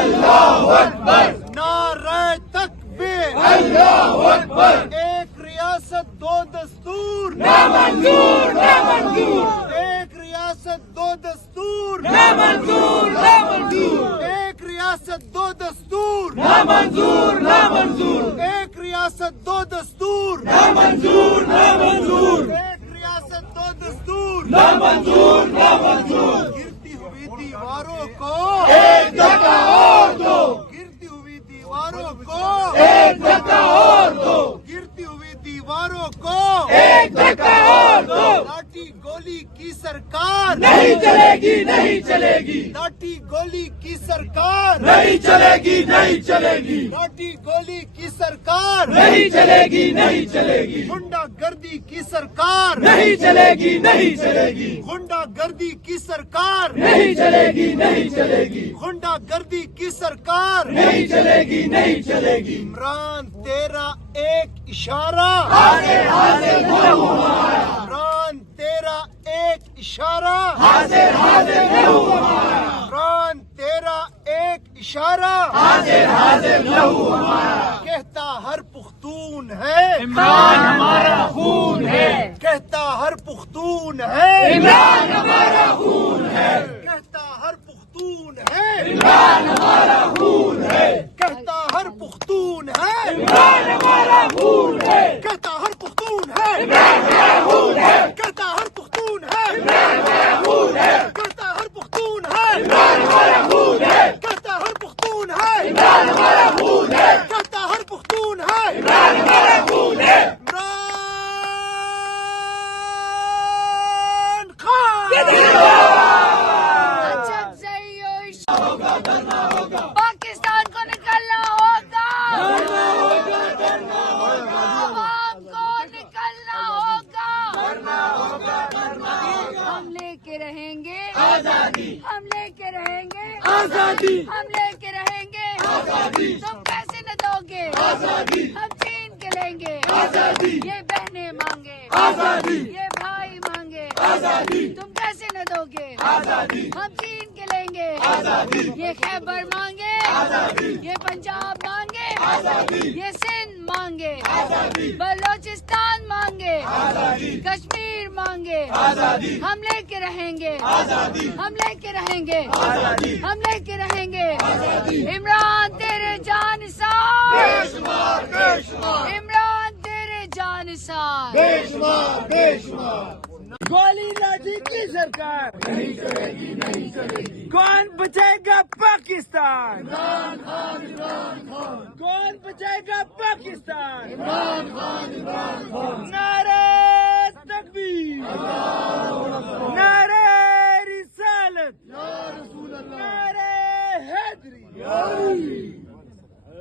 اللہ اکبر، نعرہ تکبیر، اللہ اکبر، ایک ریاست دو دستور، نامنظور نامنظور، ایک ریاست دو دستور، نامنظور نامنظور، ایک ریاست دو دستور، نامنظور نامنظور، ایک ریاست دو دستور، نامنظور نامنظور، ایک ریاست دو دستور، نامنظور نامنظور، گرتی ہوئی دیواروں کو ایک دھکا اور دو، گرتی ہوئی دیواروں کو ایک دھکا اور دو، گرتی ہوئی دیواروں کو ایک دھکا اور دو، لاٹھی گولی کی سرکار نہیں چلے گی نہیں چلے گی، لاٹھی گولی کی سرکار نہیں چلے گی نہیں چلے گی، لاٹھی گولی کی سرکار نہیں چلے گی نہیں چلے گی، غنڈہ گردی کی سرکار نہیں چلے گی نہیں چلے گی، غنڈہ گردی کی سرکار نہیں چلے گی نہیں چلے گی، غنڈہ گردی کی سرکار نہیں چلے گی نہیں چلے گی، عمران تیرا ایک اشارہ حاضر حاضر لہو ہمارا، عمران تیرا ایک اشارہ حاضر حاضر لہو ہمارا، عمران تیرا ایک اشارہ حاضر حاضر لہو ہمارا، کہتا ہر پختون ہے عمران ہمارا خون ہے، کہتا ہر پختون ہے عمران ہمارا خون ہے، کہتا ہر پختون ہے عمران ہمارا خون ہے، کہتا ہر پختون ہے عمران ہمارا خون ہے، کہتا ہر پختون ہے عمران ہمارا خون ہے، کہتا ہر پختون ہے عمران ہمارا خون ہے، کہتا ہر پختون ہے عمران ہمارا خون ہے، کہتا ہر پختون ہے عمران ہمارا خون ہے، کہتا ہر پختون ہے عمران ہمارا خون ہے، عمران خان پاکستان کو نکلنا ہوگا، عوام کو نکلنا ہوگا، ہم لے کے رہیں گے آزادی، ہم لے کے رہیں گے آزادی، ہم لے کے رہیں گے آزادی، تم کیسے نہ دو گے، آزادی، ہم چھین کے لیں گے، آزادی، یہ بہنیں مانگے، آزادی، یہ بھائی مانگے، آزادی، تم کیسے نہ دو گے، آزادی، ہم چھین کے لیں گے، آزادی، یہ خیبر مانگے، آزادی، یہ پنجاب مانگے، آزادی، یہ سندھ مانگے، آزادی، بلوچستان مانگے، آزادی، کشمیر مانگے، آزادی، ہم لے کے رہیں گے، آزادی، ہم لے کے رہیں گے، آزادی، ہم لے کے رہیں گے، آزادی، عمران تیرے جان بے سار، شمار بے شمار، عمران تیرے جان سار، بے شمار بے شمار، گولی لاٹھی کی سرکار نہیں چلے گی نہیں چلے گی، کون بچائے گا پاکستان عمران خان عمران خان، کون بچائے گا پاکستان عمران خان عمران خان، نعرہ تکبیر نعرہ رسالت یا رسول اللہ، نعرہ حیدری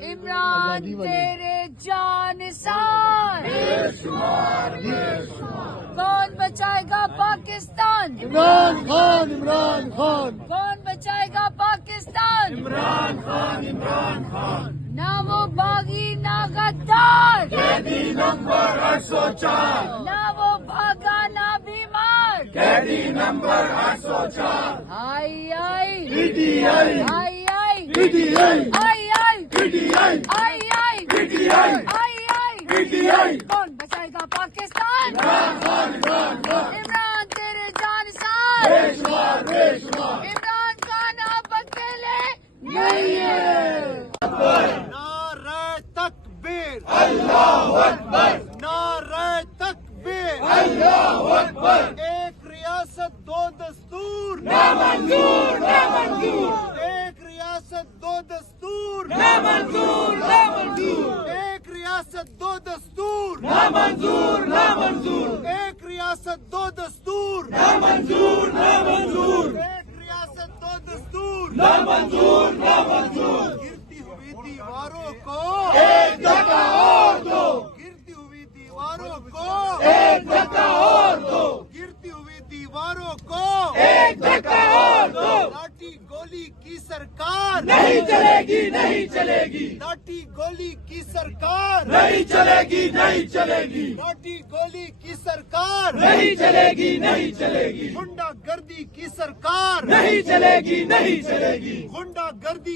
عمران تیرے جان سار، بے شمار بے شمار، کون بچائے گا پاکستان، عمران خان عمران خان، کون بچائے گا پاکستان، عمران خان عمران خان، نہ وہ باغی نہ غدار، قیدی نمبر 804، نہ وہ بھاگا نہ بیمار، قیدی number 804، I I P T I, I I P T I, I I P T I, I I P T I, I I P T I, کون بچائے گا پاکستان، عمران خان عمران خان، عمران تیرے جان بے سار، شمار بے شمار، عمران خان آپ اکیلے نہیں ہے، نعرہ تکبیر اللہ اکبر، نعرہ تکبیر اللہ اکبر، ایک ریاست دو دستور نامنظور نامنظور، ایک ریاست دو دستور نامنظور نامنظور، ایک ریاست دو دستور نامنظور نامنظور، ایک ریاست دو دستور نامنظور نامنظور، ایک ریاست دو دستور نامنظور نامنظور، گرتی ہوئی دیواروں کو ایک دھکا اور دو، گرتی ہوئی دیواروں کو ایک دھکا اور دو، گرتی ہوئی دیواروں کو ایک دھکا اور دو، لاٹھی گولی کی سرکار نہیں چلے گی نہیں چلے گی، لاٹھی گولی کی سرکار نہیں چلے گی نہیں چلے گی، لاٹھی گولی کی سرکار نہیں چلے گی نہیں چلے گی، غنڈہ گردی کی سرکار نہیں چلے گی نہیں چلے گی، غنڈہ گردی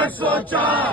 804,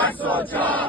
804,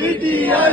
PTI,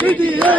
PTI,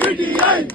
PTI,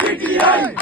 PTI,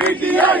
PTI।